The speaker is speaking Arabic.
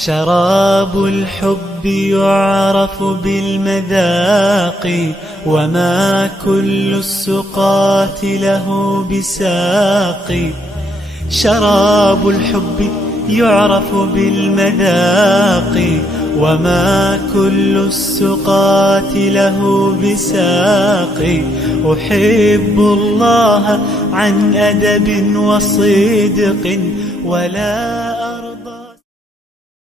شراب الحب يعرف بالمذاق، وما كل السقاة له بساق. شراب الحب يعرف بالمذاق، وما كل السقاة له بساق. أحب الله عن أدب وصدق، ولا